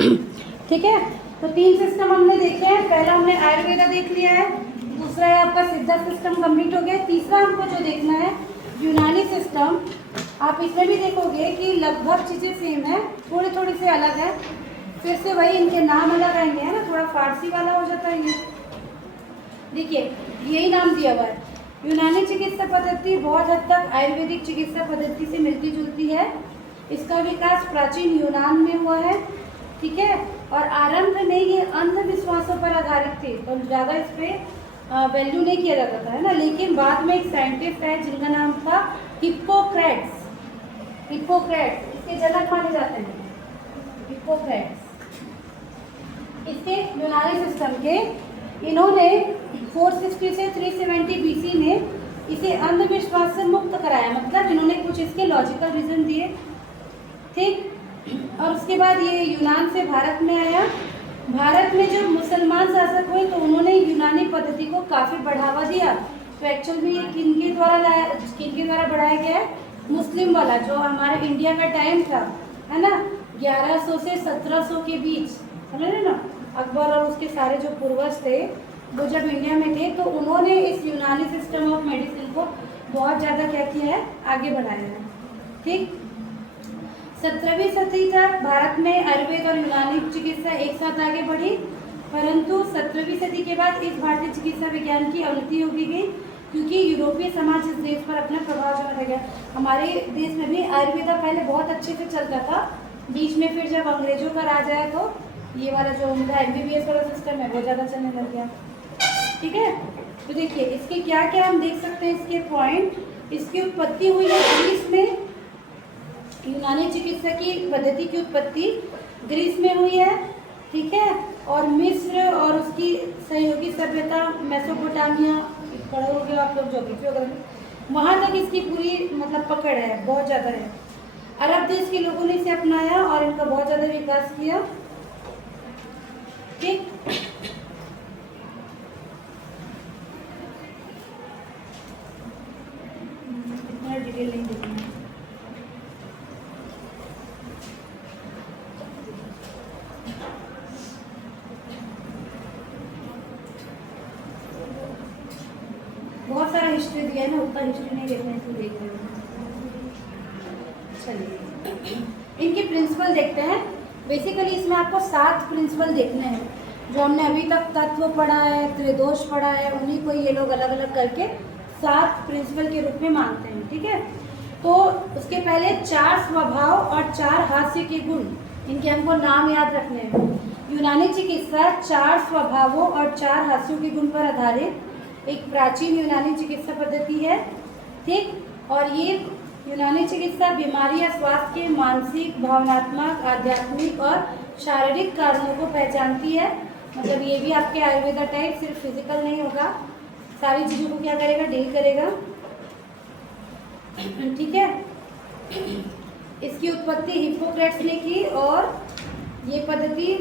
ठीक है, तो 3 सिस्टम हमने देखे हैं। पहला हमने आयुर्वेदा देख लिया है, दूसरा है आपका सिद्धा सिस्टम कंप्लीट हो गया, तीसरा हमको जो देखना है यूनानी सिस्टम। आप इसमें भी देखोगे कि लगभग चीज़ें सेम है, थोड़ी थोड़ी से अलग है, फिर से वही इनके नाम अलग आएंगे, है ना, थोड़ा फारसी वाला हो जाता है ये। देखिए यही नाम दिया हुआ है, यूनानी चिकित्सा पद्धति बहुत हद तक आयुर्वेदिक चिकित्सा पद्धति से मिलती जुलती है। इसका विकास प्राचीन यूनान में हुआ है, ठीक है, और आरंभ में ये अंधविश्वासों पर आधारित थी, तो ज़्यादा इस पर वैल्यू नहीं किया जाता था, है ना। लेकिन बाद में एक साइंटिस्ट है जिनका नाम था हिप्पोक्रेट्स, इसके जनक माने जाते हैं हिप्पोक्रेट्स, इसके यूनानी सिस्टम के। इन्होंने 460 से 370 बीसी में इसे अंधविश्वास से मुक्त कराया, मतलब इन्होंने कुछ इसके लॉजिकल रीजन दिए, ठीक। और उसके बाद ये यूनान से भारत में आया। भारत में जब मुसलमान शासक हुए तो उन्होंने यूनानी पद्धति को काफ़ी बढ़ावा दिया। तो एक्चुअल में ये किनके द्वारा बढ़ाया गया है? मुस्लिम वाला, जो हमारे इंडिया का टाइम था, है ना, 1100 से 1700 के बीच, समझ रहे ना, अकबर और उसके सारे जो पूर्वज थे वो जब इंडिया में थे तो उन्होंने इस यूनानी सिस्टम ऑफ मेडिसिन को बहुत ज़्यादा क्या किया है, आगे बढ़ाया है, ठीक। 17वीं सदी तक भारत में आयुर्वेद और यूनानी चिकित्सा एक साथ आगे बढ़ी, परंतु 17वीं सदी के बाद इस भारतीय चिकित्सा विज्ञान की अवनति होगी गई, क्योंकि यूरोपीय समाज इस देश पर अपना प्रभाव जमा रह गया। हमारे देश में भी आयुर्वेदा पहले बहुत अच्छे से चलता था, बीच में फिर जब अंग्रेजों का राज आया तो ये वाला जो उनका MBBS वाला सिस्टम है वो ज़्यादा चलने लग गया, ठीक है। तो देखिए इसके क्या क्या हम देख सकते हैं, इसके पॉइंट। इसकी उत्पत्ति हुई है ग्रीस में, यूनानी चिकित्सा की पद्धति की उत्पत्ति ग्रीस में हुई है, ठीक है। और मिस्र और उसकी सहयोगी सभ्यता मेसोपोटामिया, पढ़ा हो गया आप लोग ज्योग्राफी वगैरह, वहाँ तक इसकी पूरी मतलब पकड़ है, बहुत ज़्यादा है। अरब देश के लोगों ने इसे अपनाया और इनका बहुत ज़्यादा विकास किया, ठीक। इतना डिटेल नहीं देखना है। बहुत सारा हिस्ट्री दिया है ना, उतना हिस्ट्री नहीं देखना है, इसको देख रहे हो। चलिए इनके प्रिंसिपल देखते हैं। बेसिकली इसमें आपको 7 प्रिंसिपल देखने हैं, जो हमने अभी तक तत्व पढ़ा है, त्रिदोष पढ़ा है, उन्हीं को ये लोग अलग अलग करके 7 प्रिंसिपल के रूप में मानते हैं, ठीक है। तो उसके पहले 4 स्वभाव और 4 हास्य के गुण, इनके हमको नाम याद रखने हैं। यूनानी चिकित्सा 4 स्वभावों और 4 हास्यों के गुण पर आधारित एक प्राचीन यूनानी चिकित्सा पद्धति है, ठीक। और ये यूनानी चिकित्सा बीमारी या स्वास्थ्य के मानसिक, भावनात्मक, आध्यात्मिक और शारीरिक कारणों को पहचानती है। मतलब ये भी आपके आयुर्वेदा टाइप सिर्फ फिजिकल नहीं होगा, सारी चीज़ों को क्या करेगा, डील करेगा, ठीक है। इसकी उत्पत्ति हिप्पोक्रेट्स ने की और ये पद्धति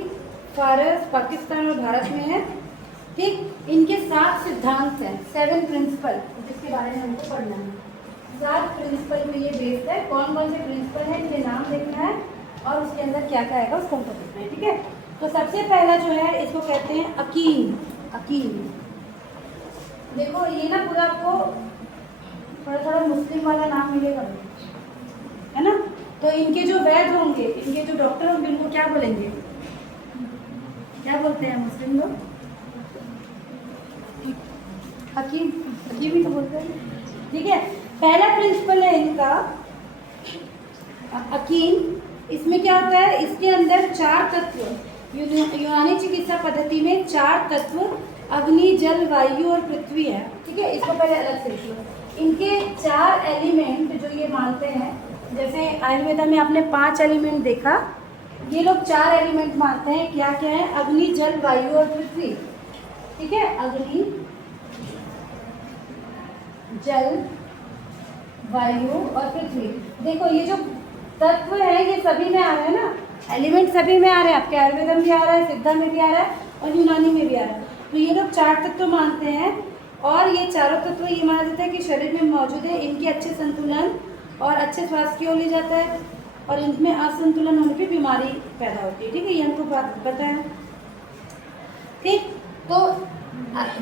फारस, पाकिस्तान और भारत में है, ठीक। इनके 7 सिद्धांत हैं, 7 प्रिंसिपल, जिसके बारे में हमको पढ़ना है। 7 प्रिंसिपल में ये बेस्ड है। कौन कौन से प्रिंसिपल हैं, इनके नाम देखना है और उसके अंदर क्या क्या आएगा उसको हमको देखना है, ठीक है। तो सबसे पहला जो है इसको कहते हैं अकीम। देखो ये ना पूरा आपको थोड़ा थोड़ा मुस्लिम वाला नाम मिलेगा, है ना। तो इनके जो वैद्य होंगे, इनके जो डॉक्टर होंगे, इनको क्या बोलेंगे, क्या बोलते हैं मुस्लिम लोग? हकीम ही तो बोलते हैं, ठीक है। पहला प्रिंसिपल है इनका अकीम। इसमें क्या होता है, इसके अंदर 4 तत्व, यूनानी चिकित्सा पद्धति में 4 तत्व अग्नि, जल, वायु और पृथ्वी है, ठीक है। इसको पहले अलग से लिखिए। इनके 4 एलिमेंट जो ये मानते हैं, जैसे आयुर्वेदा में आपने 5 एलिमेंट देखा, ये लोग 4 एलिमेंट मानते हैं। क्या क्या है? अग्नि, जल, वायु और पृथ्वी, ठीक है। अग्नि, जल, वायु और पृथ्वी। देखो ये जो तत्व है ये सभी में आ रहे हैं ना, एलिमेंट सभी में आ रहे हैं, आपके आयुर्वेदा में भी आ रहा है, सिद्धा में भी आ रहा है और यूनानी में भी आ रहा है। तो ये लोग 4 तत्व मानते हैं और ये चारों तत्व ये माना जाता है कि शरीर में मौजूद है। इनके अच्छे संतुलन और अच्छे स्वास्थ्य की ओर ले जाता है। और इनमें असंतुलन होने पे बीमारी पैदा होती है। ठीक है, ये हमको बात पता है। ठीक, तो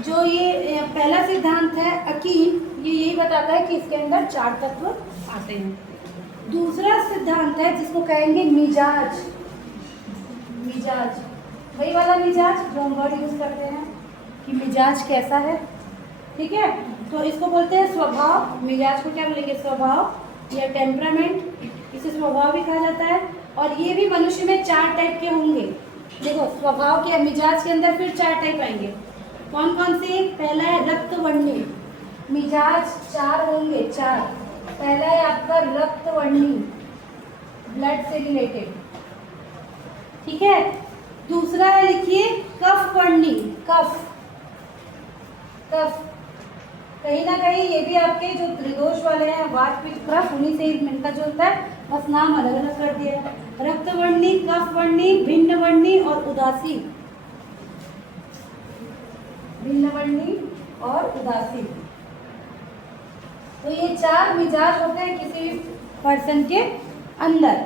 जो ये पहला सिद्धांत है अकीन, ये यही बताता है कि इसके अंदर 4 तत्व आते हैं। दूसरा सिद्धांत है जिसको कहेंगे मिजाज। मिजाज वही वाला मिजाज जो हम वर्ड यूज करते हैं कि मिजाज कैसा है। ठीक है, तो इसको बोलते हैं स्वभाव। मिजाज को क्या बोलेंगे? स्वभाव या टेम्परामेंट, इसे स्वभाव भी कहा जाता है। और ये भी मनुष्य में 4 टाइप के होंगे। देखो, स्वभाव के मिजाज के अंदर फिर 4 टाइप आएंगे। कौन कौन से? पहला है रक्तवर्णी मिजाज, 4 होंगे, 4। पहला है आपका रक्तवर्णी, ब्लड से रिलेटेड। ठीक है, दूसरा है लिखिए कफवर्णी, कफ। कफ कहीं ना कहीं ये भी आपके जो त्रिदोष वाले हैं, वात पित्त कफ, उन्हीं से इनका जो होता है, बस नाम अलग अलग कर दिया है। रक्तवर्णी, कफवर्णी, भिन्नवर्णी और उदासी। भिन्नवर्णी और उदासी, तो ये 4 मिजाज होते हैं किसी भी पर्सन के अंदर।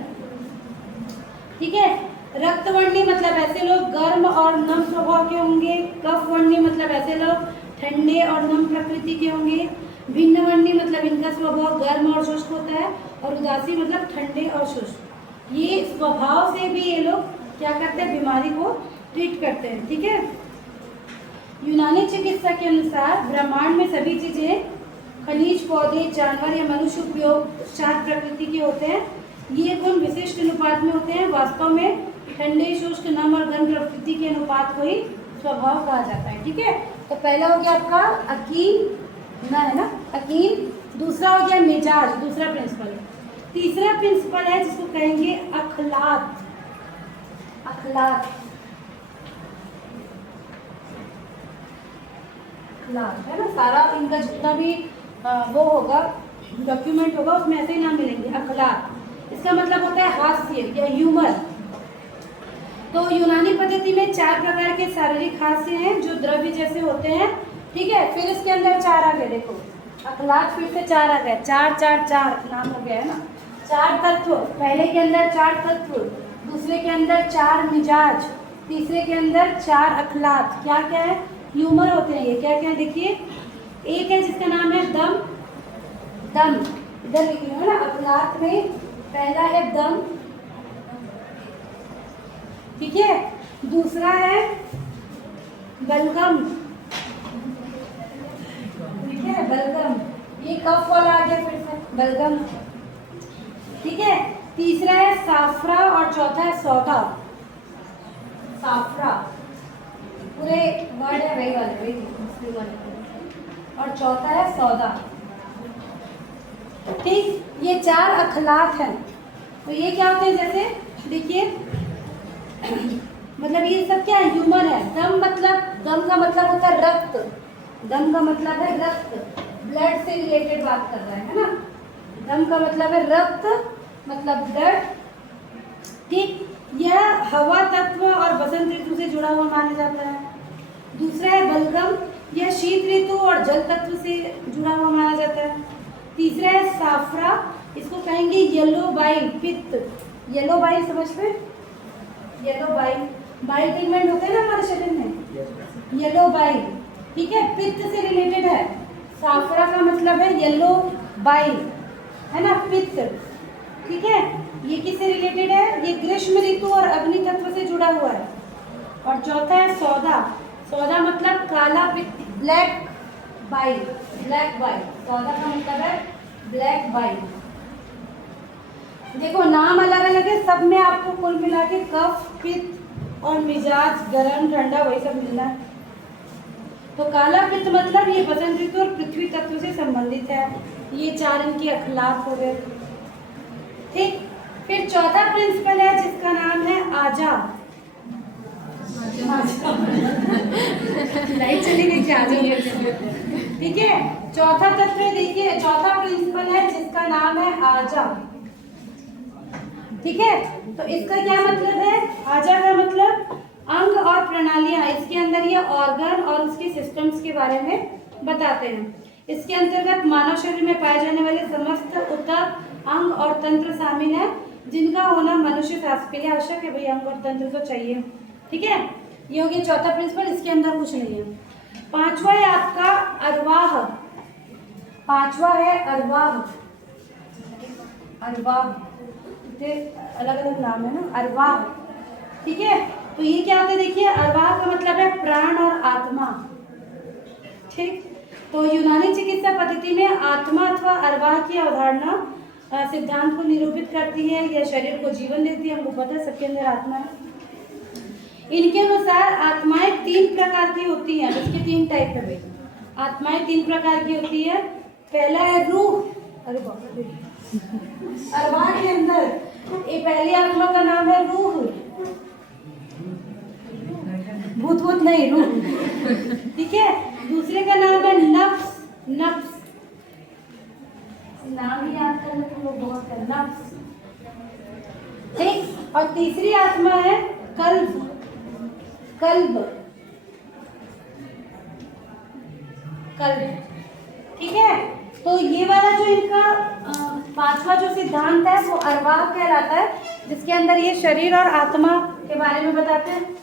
ठीक है, रक्तवर्णी मतलब ऐसे लोग गर्म और नम स्वभाव के होंगे। कफवर्णी मतलब ऐसे लोग ठंडे और नम प्रकृति के होंगे। भिन्नवर्णी मतलब इनका स्वभाव गर्म और शुष्क होता है। और उदासी मतलब ठंडे और शुष्क। ये स्वभाव से भी ये लोग क्या करते हैं? बीमारी को ट्रीट करते हैं। ठीक है, यूनानी चिकित्सा के अनुसार ब्रह्मांड में सभी चीजें, खनिज, पौधे, जानवर या मनुष्य उपयोग 4 प्रकृति के होते हैं। ये गुण विशिष्ट अनुपात में होते हैं। वास्तव में ठंडे, शुष्क, नम और गर्म प्रकृति के अनुपात को ही स्वभाव कहा जाता है। ठीक है, तो पहला हो गया आपका अकीन, ना है ना, अकीन। दूसरा हो गया मिजाज, दूसरा प्रिंसिपल। तीसरा प्रिंसिपल है जिसको कहेंगे अखलाक। अखलाक, अखलाक है ना, सारा इनका जितना भी वो होगा, डॉक्यूमेंट होगा, उसमें ऐसे ही नाम मिलेंगे, अखलाक। इसका मतलब होता है हास्य या ह्यूमर। तो यूनानी पद्धति में 4 प्रकार के शारीरिक हास्य हैं जो द्रव्य जैसे होते हैं। ठीक है, फिर इसके अंदर 4 आ गए। देखो, अखलाक फिर से 4 आ गए, 4 4 4 नाम हो गया है ना। 4 तत्व, पहले के अंदर 4 तत्व, दूसरे के अंदर 4 मिजाज, तीसरे के अंदर 4 अखलाक। क्या क्या है? ह्यूमर होते हैं ये। क्या क्या है देखिए, एक है जिसका नाम है दम। दम इधर लिखी है ना, अखलाक में पहला है दम। ठीक है, दूसरा है बलगम। ठीक है, बलगम, ये कफ वाला आ गया फिर से, बलगम। ठीक है, तीसरा है साफरा और चौथा है सौदा। साफरा पूरे वर्ड है वही वाले, वही वाले। और चौथा है सौदा। ठीक, ये 4 अखलाक हैं। तो ये क्या होते हैं? जैसे देखिए, मतलब ये सब क्या है? ह्यूमर है। दम मतलब, दम का मतलब होता है रक्त। दम का मतलब है रक्त, ब्लड से रिलेटेड बात कर रहा है ना। दम का मतलब है रक्त, मतलब ब्लड। ठीक, यह हवा तत्व और बसंत ऋतु से जुड़ा हुआ माना जाता है। दूसरा है बलगम, यह शीत ऋतु और जल तत्व से जुड़ा हुआ माना जाता है। तीसरा है साफरा, इसको कहेंगे येलो बाइल, पित्त। येलो बाइल समझते हैं? येलो बाइल, बाइल पिगमेंट होते हैं ना हमारे शरीर में, येलो बाइल। ठीक है, पित्त से रिलेटेड है। साफरा का मतलब है येलो बाइल, है ना, पित्त। ठीक है, ये किससे रिलेटेड है? ये ग्रीष्म ऋतु और अग्नि तत्व से जुड़ा हुआ है। और चौथा है सौदा। सौदा मतलब काला पित्त, ब्लैक बाइल, ब्लैक बाइल। सौदा का मतलब है ब्लैक बाइल। देखो, नाम अलग अलग है, सब में आपको कुल मिला के कफ, पित्त और मिजाज, गर्म ठंडा वही सब मिलना है। तो काला पित्त मतलब ये बसंत ऋतु और पृथ्वी तत्व से संबंधित है। ये 4 इनके अखलाक हो गए। ठीक, फिर चौथा प्रिंसिपल है जिसका नाम है आजा। लाइट चली गई क्या? आजा। ठीक है, चौथा तत्व देखिए, चौथा प्रिंसिपल है जिसका नाम है आजा। ठीक है, तो इसका क्या मतलब है? आजा का मतलब अंग और प्रणालियां। इसके अंदर ये ऑर्गन और उसके सिस्टम्स के बारे में बताते हैं। इसके अंतर्गत मानव शरीर में पाए जाने वाले समस्त ऊतक, अंग और तंत्र शामिल है। जिनका होना मनुष्य शास्त्र के लिए आवश्यक है। भाई अंग और तंत्र तो चाहिए, ठीक है। ये हो गया चौथा प्रिंसिपल, इसके अंदर कुछ नहीं है। पांचवा है आपका अरवाह। पांचवा है अरवाह। अरवाह अलग अलग नाम है ना, अरवाह, ठीक है। तो ये क्या होता है देखिए, अरवाह का मतलब है प्राण और आत्मा, ठीक। तो यूनानी चिकित्सा पद्धति में आत्मा अथवा अरवाह की अवधारणा सिद्धांत को निरूपित करती है या शरीर को जीवन देती है। हमको पता है सबके अंदर आत्मा है। इनके अनुसार आत्माएं 3 प्रकार की होती हैं। इसके 3 टाइप है भाई। आत्माएं 3 प्रकार की होती है। पहला है रूह। अरे बाप रे, अरवाह के अंदर ये पहली आत्मा का नाम है रूह। भूत भूत नहीं, रूह, ठीक है। दूसरे का नाम है नफ्स। नफ्स नाम ही याद करने के लोग बहुत है, नफ्स, ठीक। और तीसरी आत्मा है कल्ब। कल्ब, कल्ब, ठीक है। तो ये वाला जो इनका पांचवा जो सिद्धांत है वो अरवाह कहलाता है, जिसके अंदर ये शरीर और आत्मा के बारे में बताते हैं।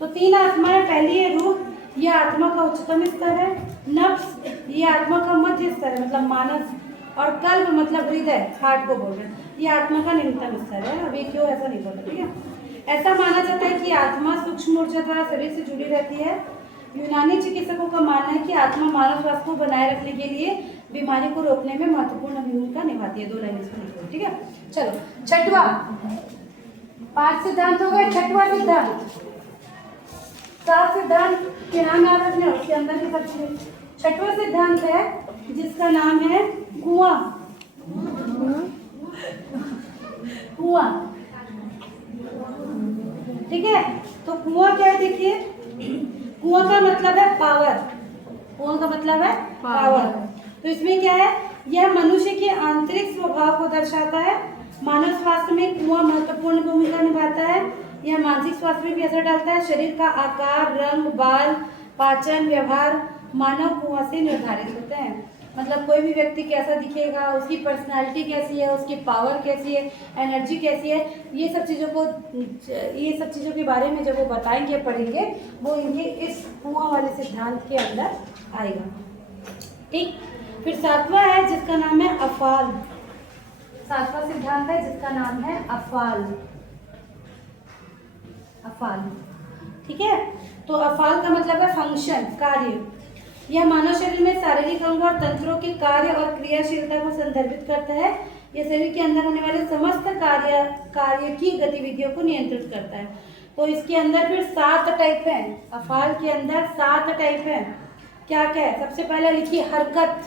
तो 3 आत्माएं, पहली है रूह, ये आत्मा का उच्चतम स्तर है। नफ्स, ये आत्मा का मध्य स्तर है, मतलब मानस। और कल्ब मतलब हृदय, हार्ट को बोल रहे हैं, ये आत्मा का निम्नतम स्तर है। अभी क्यों ऐसा नहीं बोला, ठीक है। ऐसा माना जाता है कि आत्मा सूक्ष्म ऊर्जा द्वारा शरीर से जुड़ी रहती है। यूनानी चिकित्सकों का मानना है कि आत्मा मानव स्वास्थ्य को बनाए रखने के लिए बीमारी को रोकने में महत्वपूर्ण भूमिका निभाती है। 2 लाइन इसको लिखो, ठीक है। चलो छठवा, 5 सिद्धांत हो गए। छठवा सिद्धांत, 7 सिद्धांत के नाम याद रखने, उसके अंदर की सब चीजें। छठवा सिद्धांत है जिसका नाम है कुआं। कुआं, ठीक है। तो कुआं क्या है देखिए, कुआं का मतलब है पावर। कुआं का मतलब है पावर। तो इसमें क्या है, यह मनुष्य के आंतरिक स्वभाव को दर्शाता है। मानव स्वास्थ्य में कुआं महत्वपूर्ण भूमिका निभाता है। यह मानसिक स्वास्थ्य में भी असर डालता है। शरीर का आकार, रंग, बाल, पाचन, व्यवहार मानव कुआं से निर्धारित होते हैं। मतलब कोई भी व्यक्ति कैसा दिखेगा, उसकी पर्सनालिटी कैसी है, उसकी पावर कैसी है, एनर्जी कैसी है, ये सब चीज़ों के बारे में जब वो बताएंगे, पढ़ेंगे, वो इनके इस कुआं वाले सिद्धांत के अंदर आएगा, ठीक। फिर 7वां है जिसका नाम है अफाल। 7वां सिद्धांत है जिसका नाम है अफाल। अफाल, ठीक है। तो अफाल का मतलब है फंक्शन, कार्य। यह मानव शरीर में शारीरिक अंगों और तंत्रों के कार्य और क्रियाशीलता को संदर्भित करता है। यह शरीर के अंदर होने वाले समस्त कार्य की गतिविधियों को नियंत्रित करता है। तो इसके अंदर फिर 7 टाइप हैं। अफाल के अंदर 7 टाइप हैं। क्या क्या है? सबसे पहले लिखिए हरकत।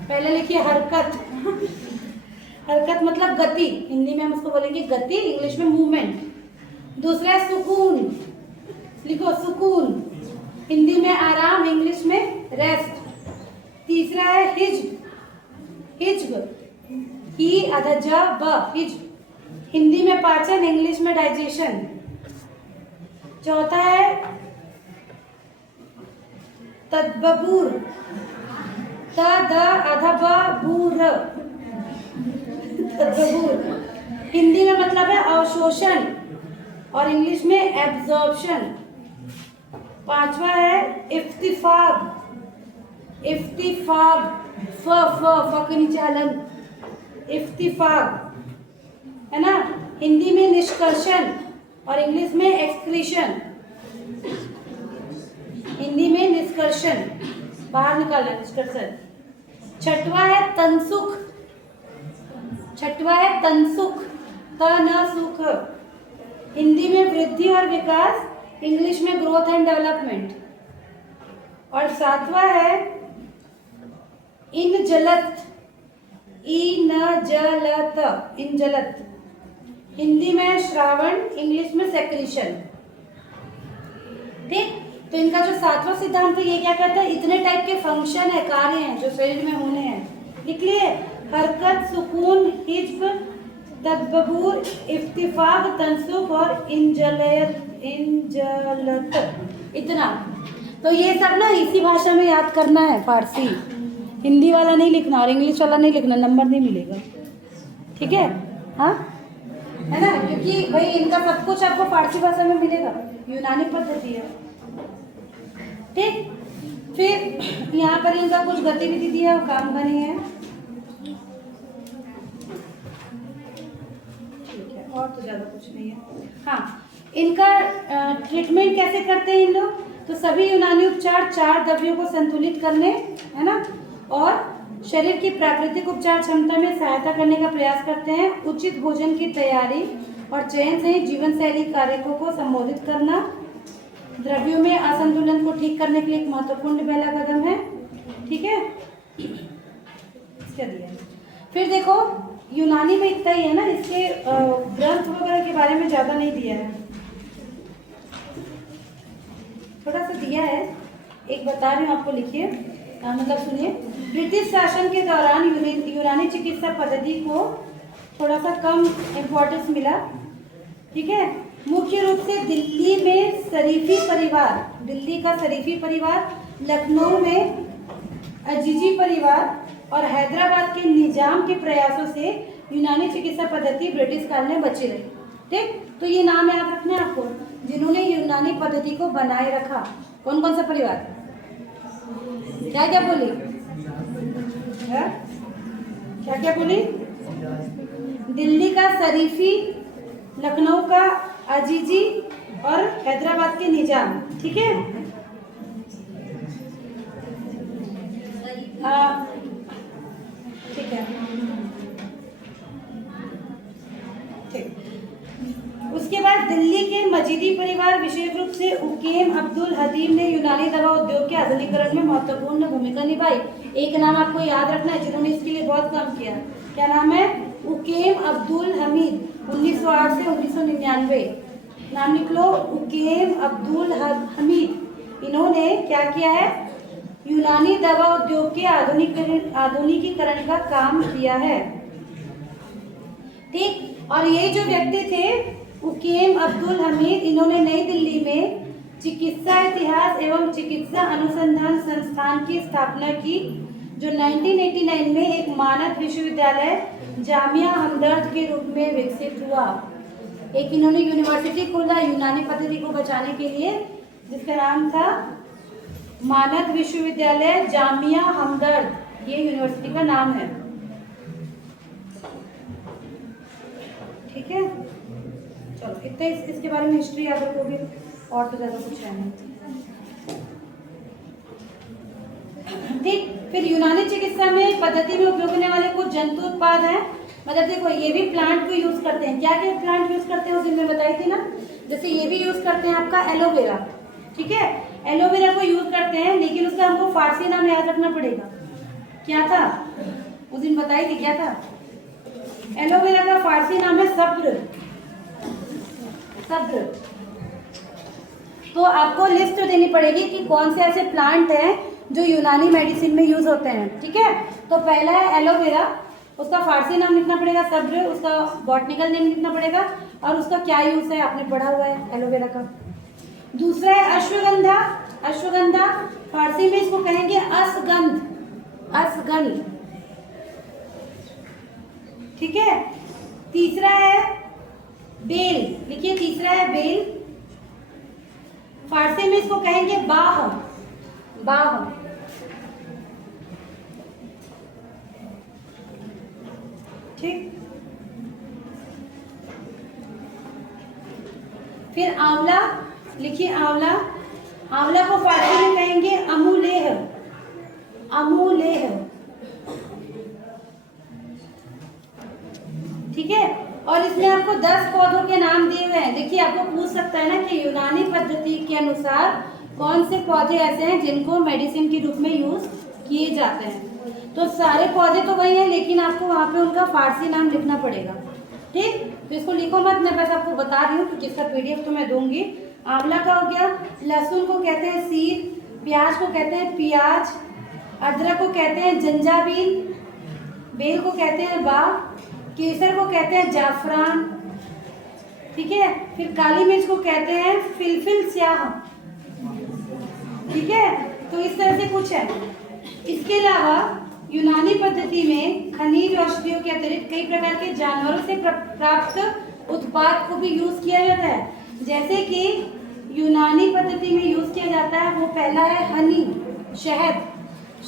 पहले लिखिए हरकत। हरकत मतलब गति, हिंदी में हम उसको बोलेंगे गति, इंग्लिश में मूवमेंट। दूसरा है सुकून, लिखो सुकून, हिंदी में आराम, इंग्लिश में रेस्ट। तीसरा है हिज्ब, हिज्ब, ही आधा ज ब, हिज्ब, हिंदी में पाचन, इंग्लिश में डाइजेशन। चौथा है तदब्बूर, त द आधा ब बूर, तदब्बूर, हिंदी में मतलब है अवशोषण और इंग्लिश में एब्जॉर्प्शन। पांचवा है इफ्तिफाग, इफ्तिफाग, फ के नीचे हलन, इफ्तिफाग है ना, हिंदी में निष्कर्षण और इंग्लिश में एक्सक्रीशन। हिंदी में निष्कर्षण, बाहर निकालना, निष्कर्षण। छठवा है तनसुख, छठवा है तनसुख, त न सुख, हिंदी में वृद्धि और विकास, इंग्लिश में ग्रोथ एंड डेवलपमेंट। और सातवां है इन जलत, इ न जलत, इन जलत, हिंदी में श्रावण, इंग्लिश में सेक्रीशन। ठीक, तो इनका जो 7वां सिद्धांत है ये क्या कहता है, इतने टाइप के फंक्शन है, कार्य हैं जो शरीर में होने हैं। लिख लिए, हरकत, सुकून, हिज्ब, तदब्बूर, इफ्तिफाक, तनसुख और इंजलत, इतना। तो ये सब ना इसी भाषा में याद करना है, फारसी, हिंदी वाला नहीं लिखना और इंग्लिश वाला नहीं लिखना, नंबर नहीं मिलेगा। ठीक है, हाँ है ना, क्योंकि भाई इनका सब कुछ आपको फारसी भाषा में मिलेगा, यूनानी पद्धति है। ठीक, फिर यहाँ पर इनका कुछ गतिविधि दिया वो काम का नहीं है। ठीक है, और तो ज़्यादा कुछ नहीं है। हाँ, इनका ट्रीटमेंट कैसे करते हैं इन लोग, तो सभी यूनानी उपचार 4 द्रव्यों को संतुलित करने, है ना, और शरीर की प्राकृतिक उपचार क्षमता में सहायता करने का प्रयास करते हैं। उचित भोजन की तैयारी और चयन सहित जीवन शैली कारकों को संबोधित करना द्रव्यों में असंतुलन को ठीक करने के लिए एक महत्वपूर्ण पहला कदम है। ठीक है, क्या दिया है? फिर देखो यूनानी में इतना ही है ना, इसके ग्रंथ वगैरह के बारे में ज़्यादा नहीं दिया है, थोड़ा सा दिया है, एक बता रही हूँ आपको, लिखिए, मतलब सुनिए। ब्रिटिश शासन के दौरान यूनानी चिकित्सा पद्धति को थोड़ा सा कम इम्पोर्टेंस मिला। ठीक है, मुख्य रूप से दिल्ली में शरीफी परिवार, दिल्ली का शरीफी परिवार, लखनऊ में अजीजी परिवार और हैदराबाद के निजाम के प्रयासों से यूनानी चिकित्सा पद्धति ब्रिटिश काल में बची रही। ठीक, तो ये नाम याद रखना है आपको, जिन्होंने यूनानी पद्धति को बनाए रखा। कौन कौन सा परिवार, क्या क्या बोली, क्या क्या बोली? दिल्ली का शरीफी, लखनऊ का अजीजी और हैदराबाद के निजाम। ठीक है, ठीक है, ठीक। उसके बाद दिल्ली के मजीदी परिवार, विशेष रूप से उकेम अब्दुल हदीम ने यूनानी दवा उद्योग के आधुनिकीकरण में महत्वपूर्ण भूमिका निभाई। एक नाम आपको याद रखना है जिन्होंने इसके लिए बहुत काम किया, क्या नाम है? उकेम अब्दुल हमीद, 1908 से 1999, नाम लिख लो, उकेम अब्दुल हमीद। इन्होंने क्या किया है? यूनानी दवा उद्योग के आधुनिकीकरण का काम किया है। ठीक, और ये जो व्यक्ति थे उकेम अब्दुल हमीद, इन्होंने नई दिल्ली में चिकित्सा इतिहास एवं चिकित्सा अनुसंधान संस्थान की स्थापना की, जो 1989 में एक मानद विश्वविद्यालय जामिया हमदर्द के रूप में विकसित हुआ। एक इन्होंने यूनिवर्सिटी खोला यूनानी पद्धति को बचाने के लिए, जिसका नाम था मानद विश्वविद्यालय जामिया हमदर्द, ये यूनिवर्सिटी का नाम है। ठीक है, चलो इतना इसके बारे में हिस्ट्री याद रखोगे, और तो ज़्यादा कुछ है नहीं। ठीक, फिर यूनानी चिकित्सा में पद्धति में उपयोग होने वाले कुछ जंतु उत्पाद हैं। मतलब देखो ये भी प्लांट को यूज करते हैं, क्या क्या प्लांट यूज करते हैं उस दिन में बताई थी ना, जैसे ये भी यूज करते हैं आपका एलोवेरा। ठीक है, एलोवेरा को यूज करते हैं, लेकिन उसका हमको फारसी नाम याद रखना पड़ेगा। क्या था उस दिन बताई थी, क्या था? एलोवेरा का फारसी नाम है सब्र। सब्र। तो आपको लिस्ट देनी पड़ेगी कि कौन से ऐसे प्लांट हैं जो यूनानी मेडिसिन में यूज होते हैं। ठीक है, तो पहला है एलोवेरा, उसका फारसी नाम लिखना पड़ेगा सब्र, उसका बॉटनिकल नेम लिखना पड़ेगा और उसका क्या यूज है आपने पढ़ा हुआ है एलोवेरा का। दूसरा है अश्वगंधा। अश्वगंधा फारसी में इसको कहेंगे असगंध, असगंध। ठीक है, तीसरा है बेल, लिखिए तीसरा है बेल, फारसी में इसको कहेंगे बाह, बाह। ठीक, फिर आंवला, लिखिए आंवला, आंवला को फारसी में कहेंगे अमूलेह, अमूलेह। ठीक है, और इसमें आपको 10 पौधों के नाम दिए हुए हैं। देखिए आपको पूछ सकता है ना कि यूनानी पद्धति के अनुसार कौन से पौधे ऐसे हैं जिनको मेडिसिन के रूप में यूज किए जाते हैं। तो सारे पौधे तो वही हैं, लेकिन आपको वहाँ पे उनका फारसी नाम लिखना पड़ेगा। ठीक, तो इसको लिखो मत, मैं बस आपको बता रही हूँ, जिसका पीडीएफ तो मैं दूंगी। आंवला का हो गया, लहसुन को कहते हैं सीर, प्याज को कहते हैं प्याज, अदरक को कहते हैं जंजाबील, बेल को कहते हैं बाग, केसर को कहते हैं जाफरान। ठीक है, फिर काली मिर्च को कहते हैं फिलफिल स्याह। ठीक है, तो इस तरह से कुछ है। इसके अलावा यूनानी पद्धति में खनिज औषधियों के अतिरिक्त कई प्रकार के जानवरों से प्राप्त उत्पाद को भी यूज किया जाता है। जैसे कि यूनानी पद्धति में यूज किया जाता है, वो पहला है हनी, शहद।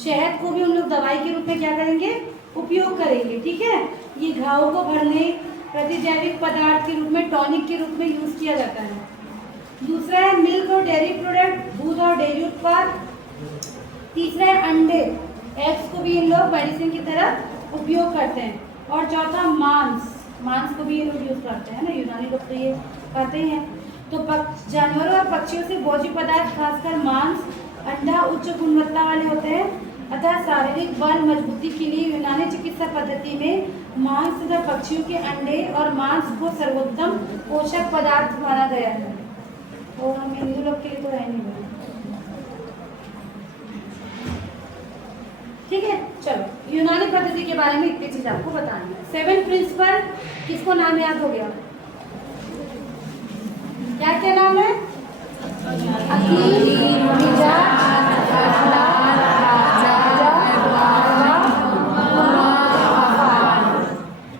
शहद को भी उन लोग दवाई के रूप में क्या करेंगे, उपयोग करेंगे। ठीक है, ये घाव को भरने, प्रतिजैविक पदार्थ के रूप में, टॉनिक के रूप में यूज किया जाता है। दूसरा है मिल्क और डेयरी प्रोडक्ट, दूध और डेयरी उत्पाद। तीसरा है अंडे, एग्स को भी इन लोग मेडिसिन की तरह उपयोग करते हैं। और चौथा मांस, मांस को भी ये लोग यूज करते हैं ना, यूनानी लोग तो ये करते ही हैं। तो जानवरों और पक्षियों से भोज्य पदार्थ, खासकर मांस, अंडा उच्च गुणवत्ता वाले होते हैं। अतः शारीरिक बल मजबूती के लिए यूनानी चिकित्सा पद्धति में मांस तथा पक्षियों के अंडे और मांस को सर्वोत्तम पोषक पदार्थ माना गया है। और हम हिंदू लोग के लिए तो है नहीं। ठीक है, चलो यूनानी पद्धति के बारे में इतनी चीज आपको बतानी है। 7 प्रिंसिपल, किसको नाम याद हो गया? क्या क्या नाम है?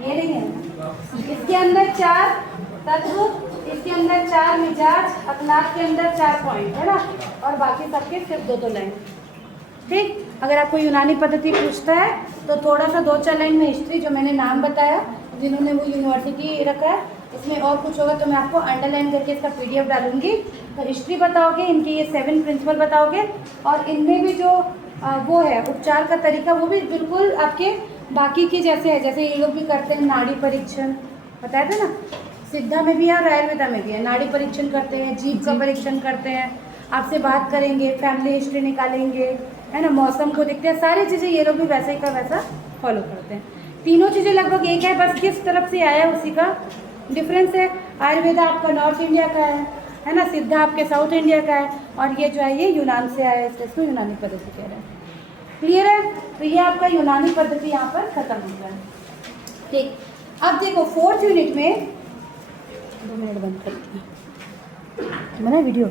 ये नहीं है। इसके अंदर 4 तत्व, इसके अंदर 4 मिजाज, अखलाक के अंदर 4 पॉइंट है ना, और बाकी सबके सिर्फ 2 लाइन। ठीक, अगर आपको यूनानी पद्धति पूछता है तो थोड़ा सा 2-4 लाइन में हिस्ट्री, जो मैंने नाम बताया, जिन्होंने वो यूनिवर्सिटी रखा है, इसमें और कुछ होगा तो मैं आपको अंडरलाइन करके इसका PDF डालूंगी। तो हिस्ट्री बताओगे, इनके ये 7 प्रिंसिपल बताओगे, और इनमें भी जो वो है उपचार का तरीका, वो भी बिल्कुल आपके बाकी के जैसे है। जैसे ये लोग भी करते हैं नाड़ी परीक्षण, बताया था ना, सिद्धा में भी है और आयुर्वेदा में भी है। नाड़ी परीक्षण करते हैं, जीभ का परीक्षण करते हैं, आपसे बात करेंगे, फैमिली हिस्ट्री निकालेंगे, है ना, मौसम को देखते हैं, सारी चीज़ें ये लोग भी वैसे ही का वैसा फॉलो करते हैं। तीनों चीज़ें लगभग एक है, बस किस तरफ से आया है उसी का डिफरेंस है। आयुर्वेदा आपका नॉर्थ इंडिया का है ना, सिद्धा आपके साउथ इंडिया का है, और ये जो है ये यूनान से आया है, इसको यूनानी पद्धति कह रहे हैं। क्लियर है? तो ये आपका यूनानी पद्धति यहाँ पर खत्म होता है। ठीक, अब देखो 4th यूनिट में 2 मिनट बंद करती हूँ, बना वीडियो।